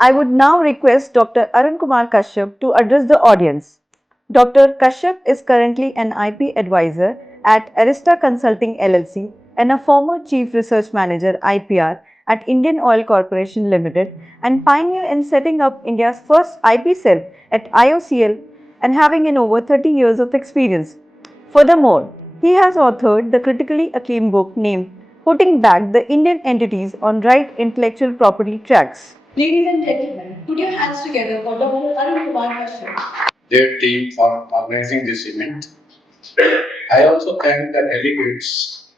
I would now request Dr. Arun Kumar Kashyap to address the audience. Dr. Kashyap is currently an IP advisor at Arista Consulting LLC and a former Chief Research Manager IPR at Indian Oil Corporation Limited and pioneer in setting up India's first IP cell at IOCL and having an over 30 years of experience. Furthermore, he has authored the critically acclaimed book named Putting Back the Indian Entities on Right Intellectual Property Tracks. Ladies and gentlemen, put your hands together for Dr. Arun Kumar Kashyap. Their team for organizing this event. I also thank the delegates,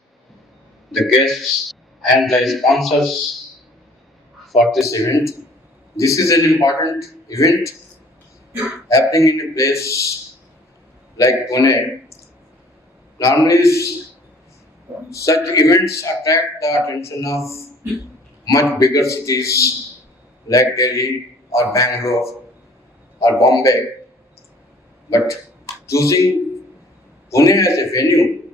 the guests, and the sponsors for this event. This is an important event happening in a place like Pune. Normally, such events attract the attention of much bigger cities like Delhi or Bangalore or Bombay. But choosing Pune as a venue,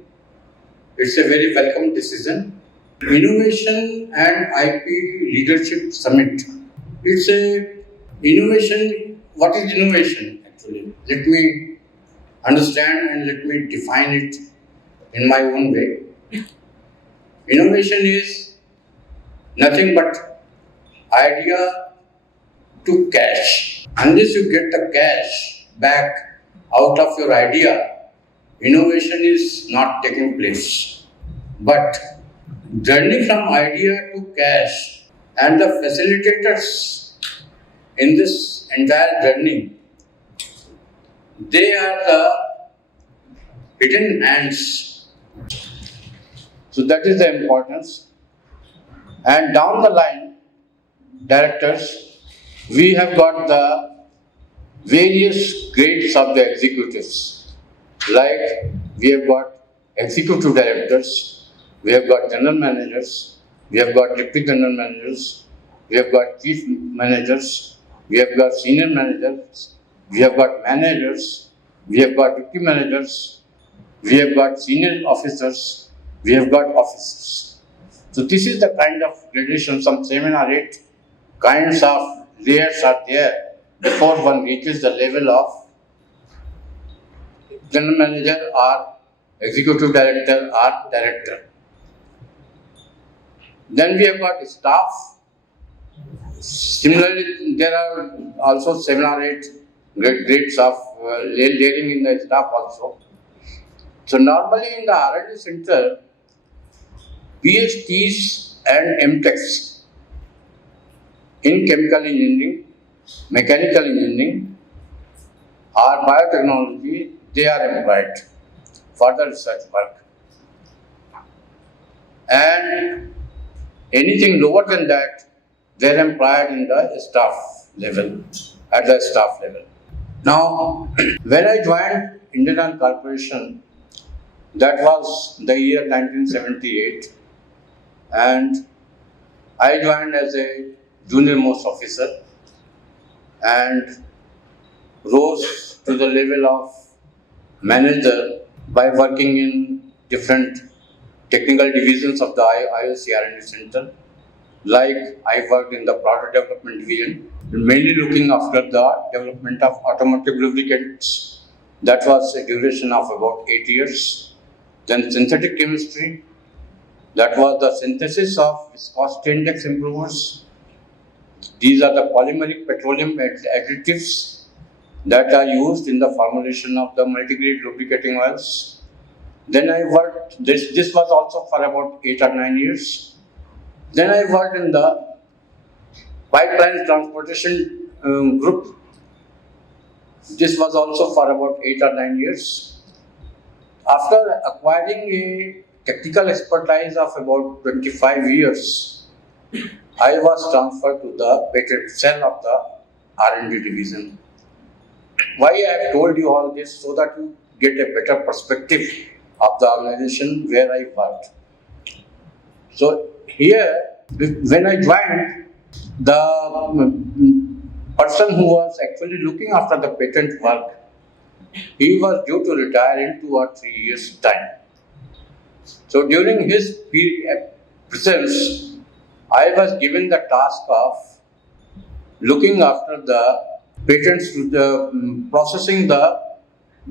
it's a very welcome decision. Innovation and IP Leadership Summit. It's a innovation. What is innovation actually? Let me understand and let me define it in my own way. Innovation is nothing but idea to cash. Unless you get the cash back out of your idea, innovation is not taking place. But journey from idea to cash and the facilitators in this entire journey, they are the hidden hands. So that is the importance. And down the line, directors, we have got the various grades of the executives. Like we have got executive directors, we have got general managers, we have got deputy general managers, we have got chief managers, we have got senior managers, we have got managers, we have got deputy managers, we have got senior officers, we have got officers. So this is the kind of gradation, some 7 or 8 kinds of layers are there before one reaches the level of general manager or executive director or director. Then we have got staff. Similarly, there are also 7 or 8 grades of layering in the staff also. So normally in the R&D center, PhDs and MTechs in chemical engineering, mechanical engineering or biotechnology, they are employed for the research work. And anything lower than that, they are employed in the staff level, at the staff level. Now, when I joined Indian Oil Corporation, that was the year 1978, and I joined as a junior most officer and rose to the level of manager by working in different technical divisions of the IOC R&D Center. Like I worked in the product development division, mainly looking after the development of automotive lubricants. That was a duration of about 8 years. Then synthetic chemistry, that was the synthesis of viscosity index improvers. These are the polymeric petroleum additives that are used in the formulation of the multigrade lubricating oils. Then I worked, this was also for about 8 or 9 years. Then I worked in the pipeline transportation group. This was also for about 8 or 9 years. After acquiring a technical expertise of about 25 years, I was transferred to the patent cell of the R&D division. Why I have told you all this? So that you get a better perspective of the organization where I worked. So here, when I joined, the person who was actually looking after the patent work, he was due to retire in 2 or 3 years' time. So during his presence, I was given the task of looking after the patents to the processing the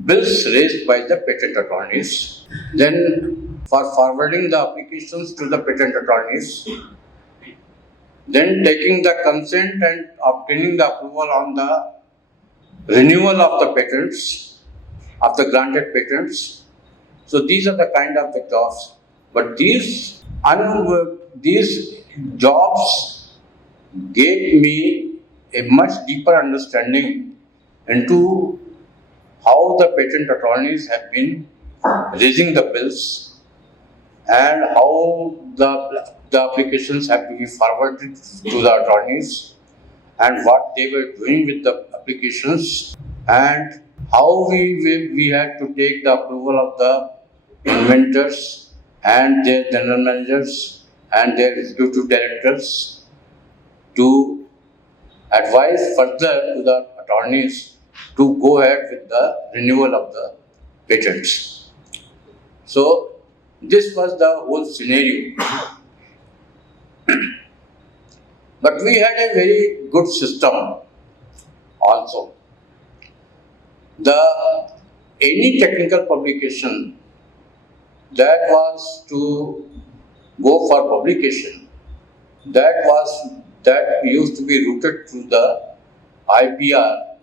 bills raised by the patent attorneys. Then for forwarding the applications to the patent attorneys, then taking the consent and obtaining the approval on the renewal of the patents, of the granted patents. So these are the kind of the jobs. But these jobs gave me a much deeper understanding into how the patent attorneys have been raising the bills and how the applications have to be forwarded to the attorneys and what they were doing with the applications and how we had to take the approval of the inventors and their general managers and their executive directors to advise further to the attorneys to go ahead with the renewal of the patents. So this was the whole scenario. But we had a very good system also. Any technical publication that was to go for publication, that used to be routed through the IPR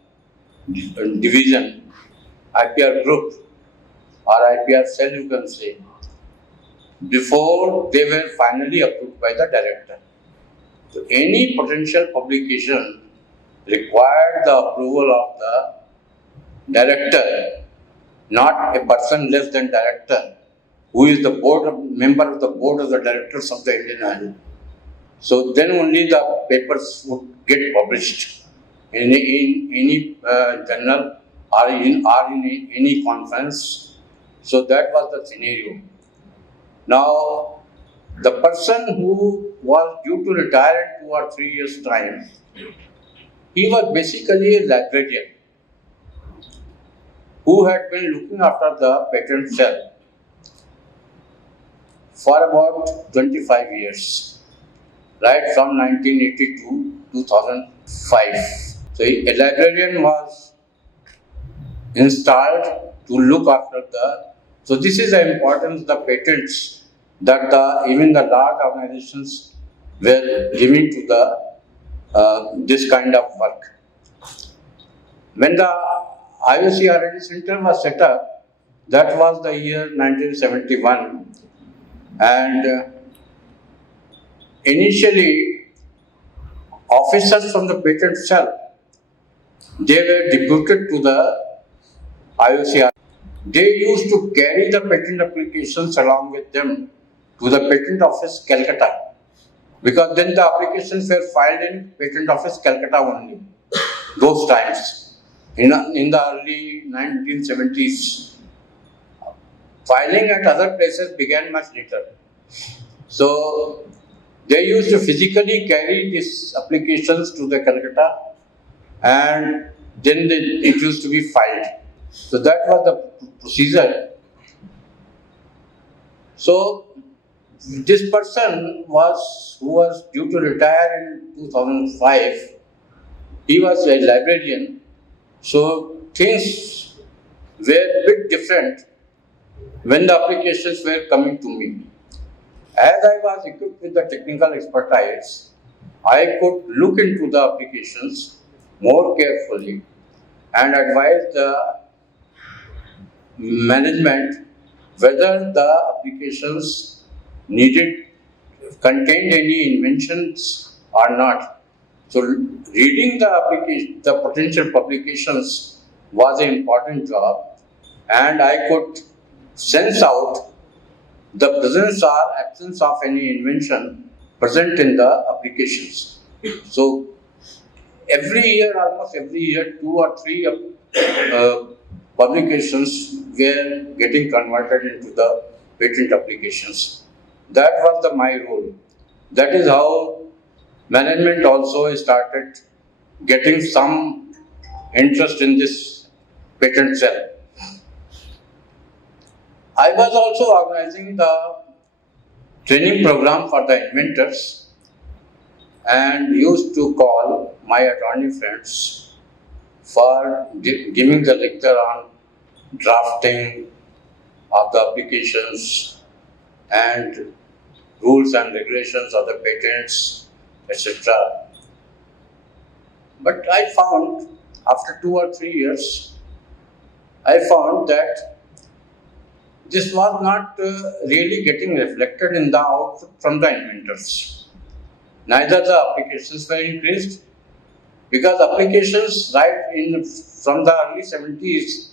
division, IPR group or IPR cell you can say, before they were finally approved by the director. So any potential publication required the approval of the director, not a person less than director, who is the member of the board of the directors of the Indian Oil. So then only the papers would get published in any journal or in any conference. So that was the scenario. Now, the person who was due to retire in 2 or 3 years' time, he was basically a librarian who had been looking after the patent cell for about 25 years, right from 1980 to 2005. So a librarian was installed to look after so this is the importance of the patents that even the large organizations were giving to this kind of work. When the IOC R&D Center was set up, that was the year 1971, and initially officers from the patent cell, they were deputed to the IOC. They used to carry the patent applications along with them to the Patent Office, Calcutta, because then the applications were filed in Patent Office, Calcutta only, those times, in the early 1970s. Filing at other places began much later. So they used to physically carry these applications to the Calcutta and then it used to be filed. So that was the procedure. So this person who was due to retire in 2005, he was a librarian. So things were a bit different when the applications were coming to me. As I was equipped with the technical expertise, I could look into the applications more carefully and advise the management whether the applications contained any inventions or not. So reading the potential publications was an important job, and I could sense out the presence or absence of any invention present in the applications. So almost every year, 2 or 3 publications were getting converted into the patent applications. That was my role. That is how management also started getting some interest in this patent cell. I was also organizing the training program for the inventors, and used to call my attorney friends for giving the lecture on drafting of the applications and rules and regulations of the patents, etc. But I found, after 2 or 3 years, I found that this was not really getting reflected in the output from the inventors. Neither the applications were increased, because applications from the early 70s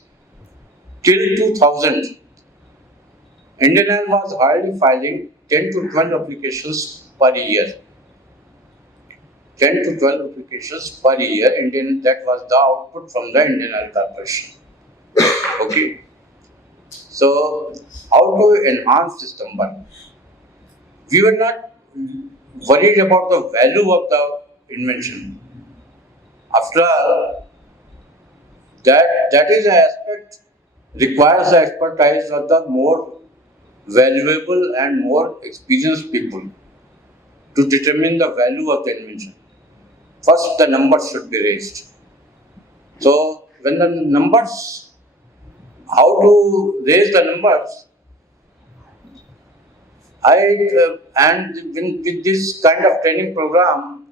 till 2000, Indian Oil was hardly filing 10 to 12 applications per year. 10 to 12 applications per year, that was the output from the Indian Oil Corporation. Okay. So, how to enhance this number? We were not worried about the value of the invention. After all, that is an aspect requires the expertise of the more valuable and more experienced people to determine the value of the invention. First, the numbers should be raised. So, when the numbers, how to raise the numbers, with this kind of training program,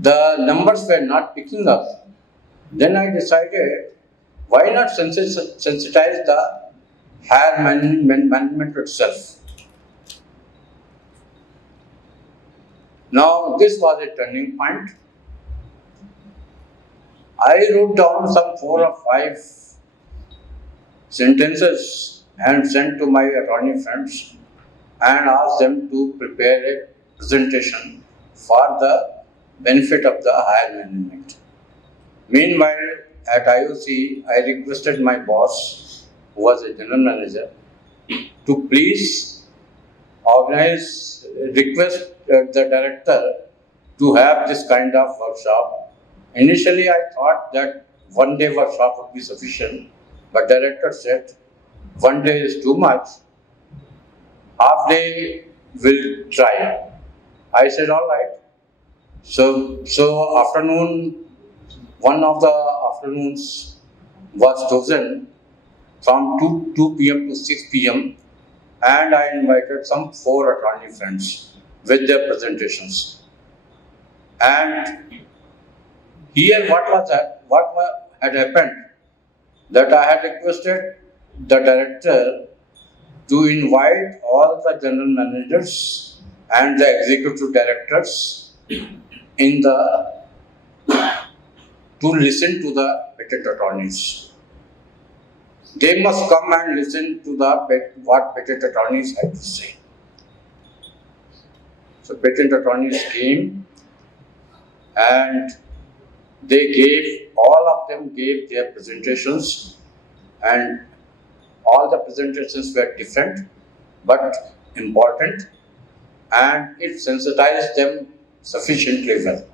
the numbers were not picking up. Then I decided, why not sensitize the higher management itself? Now, this was a turning point. I wrote down some 4 or 5 sentences and sent to my attorney friends and asked them to prepare a presentation for the benefit of the higher management. Meanwhile, at IOC, I requested my boss, who was a general manager, to please request the director to have this kind of workshop. Initially, I thought that 1 day workshop would be sufficient, but director said 1 day is too much. Half day will try. I said, all right. So afternoon, one of the afternoons was chosen from 2 p.m. to 6 p.m. and I invited some 4 attorney friends with their presentations. And here what had happened, that I had requested the director to invite all the general managers and the executive directors to listen to the patent attorneys. They must come and listen to what patent attorneys had to say. So patent attorneys came and all of them gave their presentations, and all the presentations were different but important, and it sensitized them sufficiently well.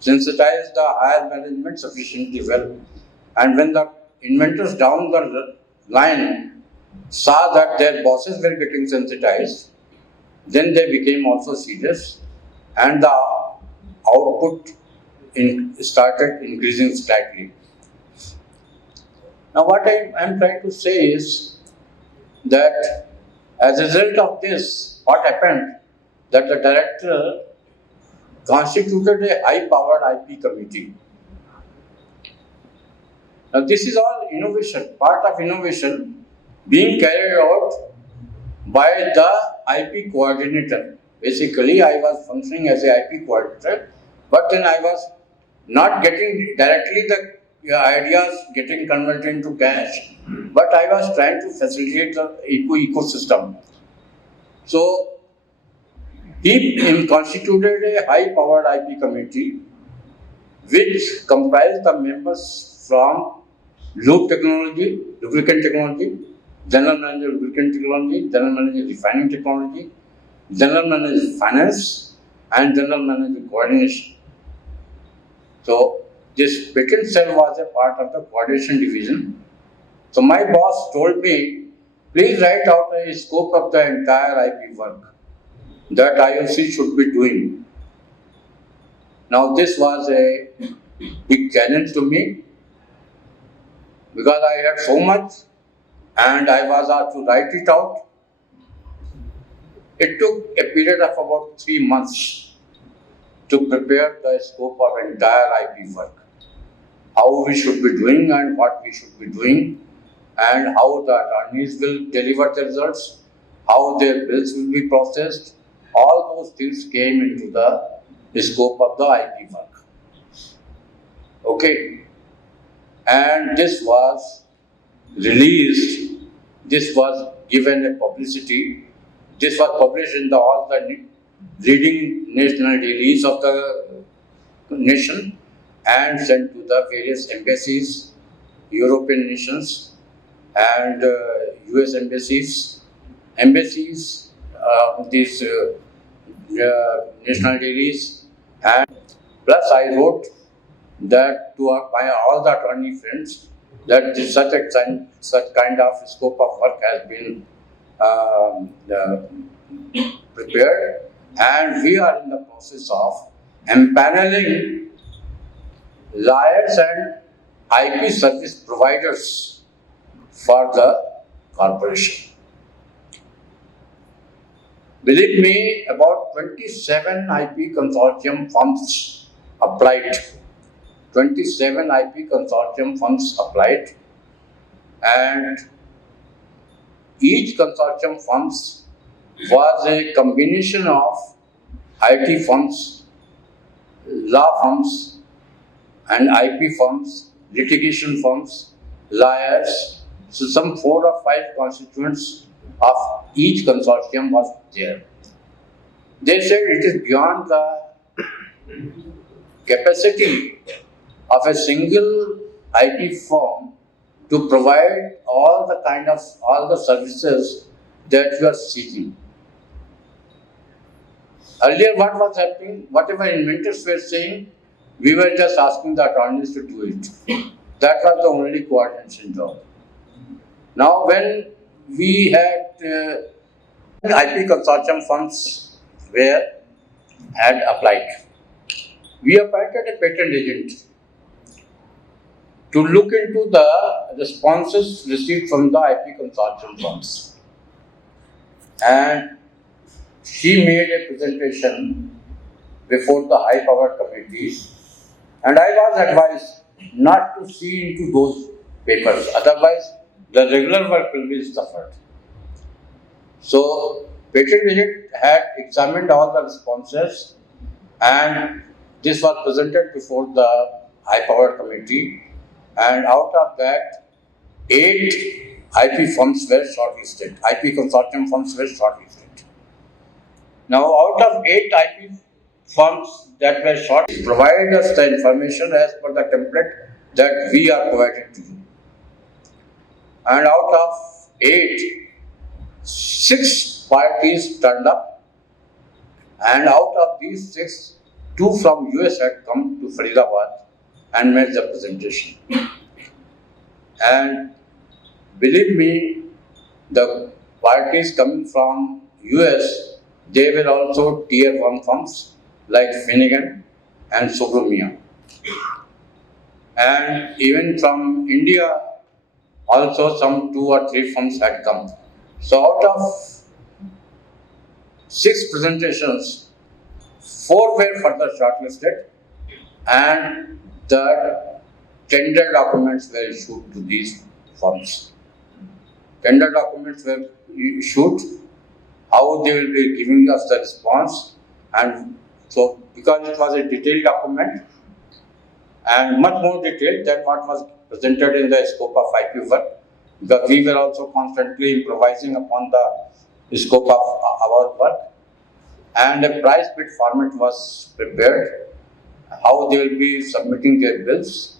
Sensitized the higher management sufficiently well. And when the inventors down the line saw that their bosses were getting sensitized, then they became also serious, and the output started increasing slightly. Now, what I am trying to say is that as a result of this, what happened, that the director constituted a high-powered IP committee. Now, this is all innovation, part of innovation being carried out by the IP coordinator. Basically, I was functioning as a IP coordinator, but then I was not getting directly the ideas getting converted into cash, but I was trying to facilitate the ecosystem. So, he constituted a high-powered IP committee which comprised the members from lubricant technology, general manager lubricant technology, general manager refining technology, general manager finance, and general manager coordination. So, this patent cell was a part of the coordination division. So, my boss told me, please write out a scope of the entire IP work that IOC should be doing. Now this was a big challenge to me because I had so much and I was asked to write it out. It took a period of about 3 months to prepare the scope of entire IP work. How we should be doing and what we should be doing, and how the attorneys will deliver the results, how their bills will be processed. All those things came into the scope of the IP work. Okay. And this was released, this was given a publicity, this was published in all the leading national dailies of the nation and sent to the various embassies, European nations and US embassies, these national dailies, and plus I wrote that to my all the attorney friends that such kind of scope of work has been prepared, and we are in the process of empaneling lawyers and IP service providers for the corporation. Believe me, about 27 IP consortium firms applied. 27 IP consortium firms applied, and each consortium firms was a combination of IT firms, law firms, and IP firms, litigation firms, lawyers. So some 4 or 5 constituents of each consortium was there. They said it is beyond the capacity of a single IP firm to provide all the services that you are seeking. Earlier, what was happening? Whatever inventors were saying, we were just asking the attorneys to do it. That was the only coordination job. Now, when we had IP consortium firms had applied, we appointed a patent agent to look into the responses received from the IP consortium firms. And she made a presentation before the high powered committees, and I was advised not to see into those papers, otherwise the regular work will be suffered. So, patent agent had examined all the responses, and this was presented before the high powered committee, and out of that, 8 IP firms were shortlisted. IP consortium firms were shortlisted. Now, out of 8 IP firms that were shortlisted, provide us the information as per the template that we are providing to you. And out of 8, 6 parties turned up, and out of these 6, 2 from US had come to Faridabad and made the presentation. And believe me, the parties coming from US, they were also tier 1 firms like Finnegan and Subrumia. And even from India, also some 2 or 3 firms had come. So out of 6 presentations, 4 were further shortlisted, and the tender documents were issued to these firms. Tender documents were issued, how they will be giving us the response, and so because it was a detailed document and much more detailed than what was presented in the scope of IP work, because we were also constantly improvising upon the scope of our work, and a price bid format was prepared, how they will be submitting their bills.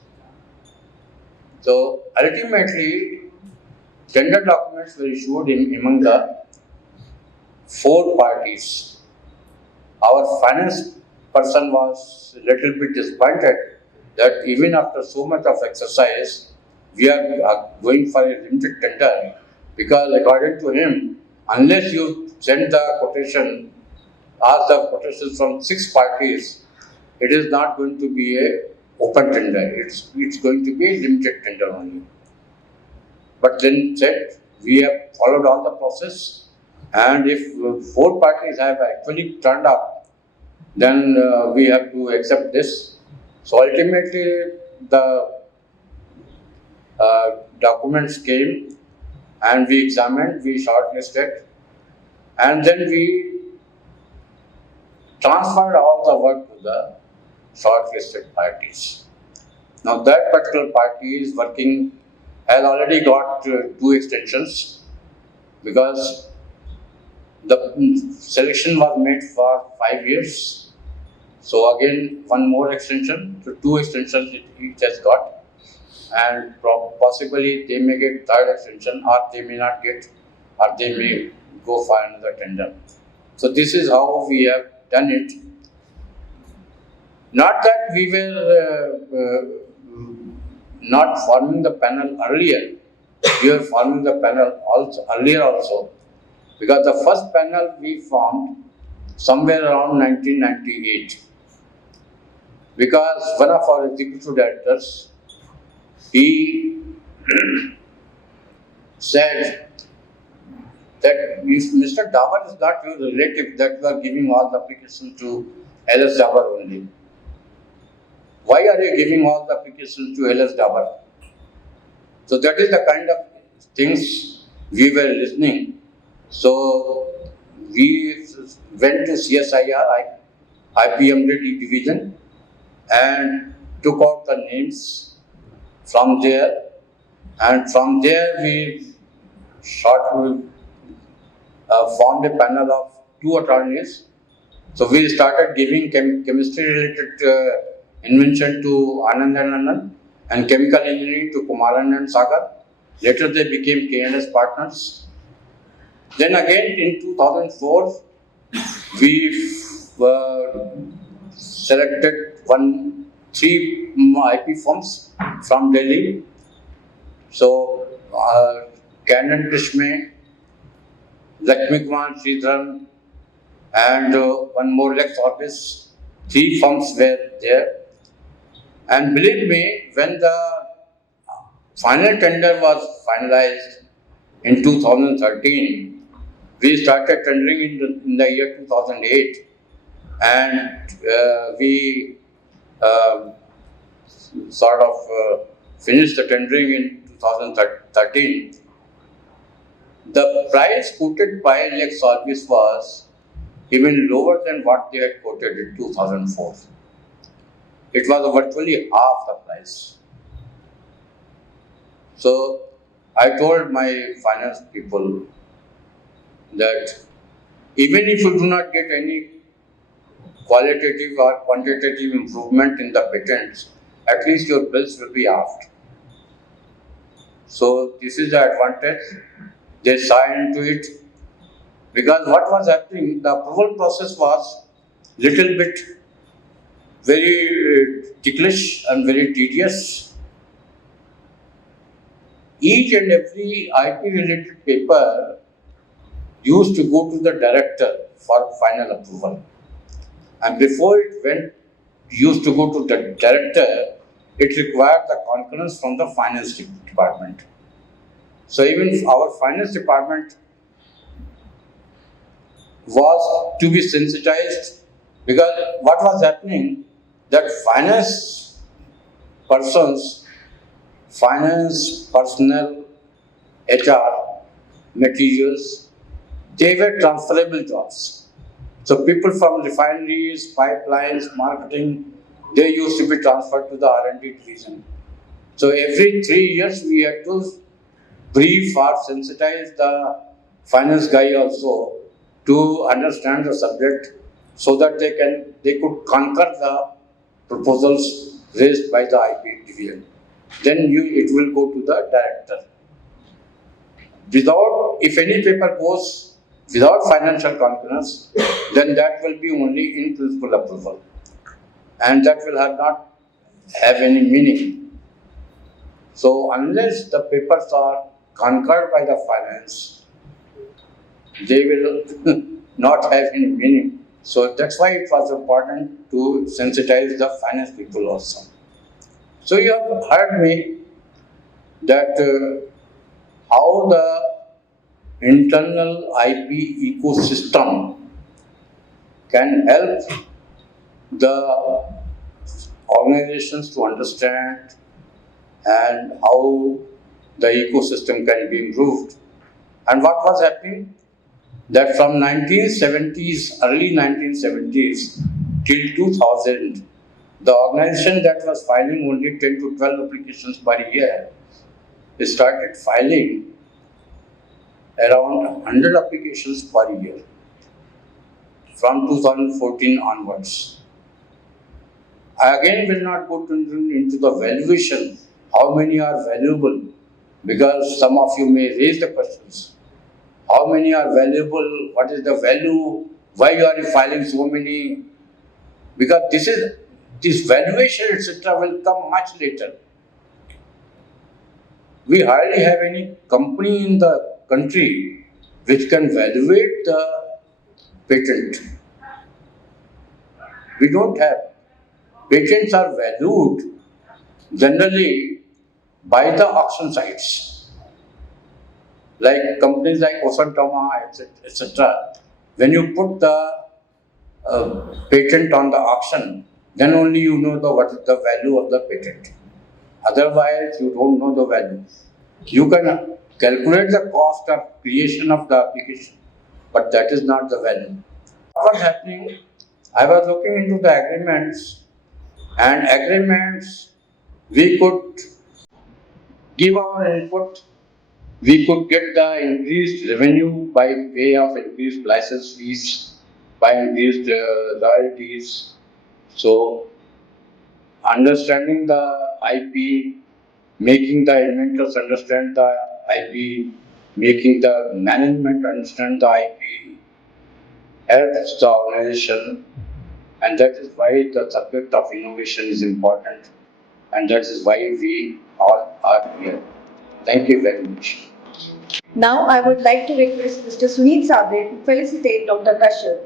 So ultimately, tender documents were issued among the 4 parties. Our finance person was a little bit disappointed that even after so much of exercise, we are going for a limited tender, because according to him, unless you send the quotation, ask the quotations from 6 parties, it is not going to be a open tender. It's going to be a limited tender only. But then said, we have followed all the process, and if four parties have actually turned up, then we have to accept this. So ultimately, the documents came, and we examined, we shortlisted, and then we transferred all the work to the shortlisted parties. Now that particular party is working, has already got two extensions, because the selection was made for 5 years. So again, one more extension, so two extensions it each has got, and possibly they may get third extension, or they may not get, or they may go for another tender. So this is how we have done it. Not that we were not forming the panel earlier. We were forming the panel also earlier also, because the first panel we formed somewhere around 1998. Because one of our executive directors, he said that if Mr. Dabur is not your relative, that you are giving all the applications to LS Dabur only. Why are you giving all the applications to LS Dabur? So that is the kind of things we were listening. So we went to CSIR, IPMD division, and took out the names from there, and from there we formed a panel of 2 attorneys. So we started giving chemistry related invention to Anand and Anand, and chemical engineering to Kumaran and Sagar. Later they became K&S partners. Then again in 2004, we selected 3 IP firms from Delhi. So Canon Krishme, Lakshmi Kumar Sridharan, and one more Lex Orbis. 3 firms were there. And believe me, when the final tender was finalized in 2013, we started tendering in the year 2008, and we finished the tendering in 2013. The price quoted by Lex Orbis was even lower than what they had quoted in 2004. It was virtually half the price. So I told my finance people that even if you do not get any qualitative or quantitative improvement in the patents, at least your bills will be halved. So this is the advantage. They signed into it, because what was happening, the approval process was little bit very ticklish and very tedious. Each and every IP related paper used to go to the director for final approval. And before it used to go to the director, it required the concurrence from the finance department. So even our finance department was to be sensitized, because what was happening, that finance personnel, HR, materials, they were transferable jobs. So people from refineries, pipelines, marketing, they used to be transferred to the R&D division. So every 3 years we had to brief or sensitize the finance guy also to understand the subject, so that they could conquer the proposals raised by the IP division. Then it will go to the director. If any paper goes without financial concurrence, then that will be only in principle approval, and that will not have any meaning. So unless the papers are concurred by the finance, they will not have any meaning. So that's why it was important to sensitize the finance people also. So you have heard me that how the internal IP ecosystem can help the organizations to understand and how the ecosystem can be improved. And what was happening? That from 1970s, early 1970s till 2000, the organization that was filing only 10 to 12 applications per year started filing around 100 applications per year from 2014 onwards. I again will not go into the valuation, how many are valuable, because some of you may raise the questions. How many are valuable? What is the value? Why you are filing so many? Because this valuation, etc., will come much later. We hardly have any company in the country which can evaluate the patent. We don't have. Patents are valued generally by the auction sites, like companies like Osantoma, etc. When you put the patent on the auction, then only you know what is the value of the patent. Otherwise, you don't know the value. You can calculate the cost of creation of the application, but that is not the value. What was happening? I was looking into the agreements, and agreements we could give our input, we could get the increased revenue by way of increased license fees, by increased royalties. So, understanding the IP, making the inventors understand the IP, making the management understand the IP, helps the organization, and that is why the subject of innovation is important, and that is why we all are here. Thank you very much. Now I would like to request Mr. Sunit Sabre to felicitate Dr. Kashyap.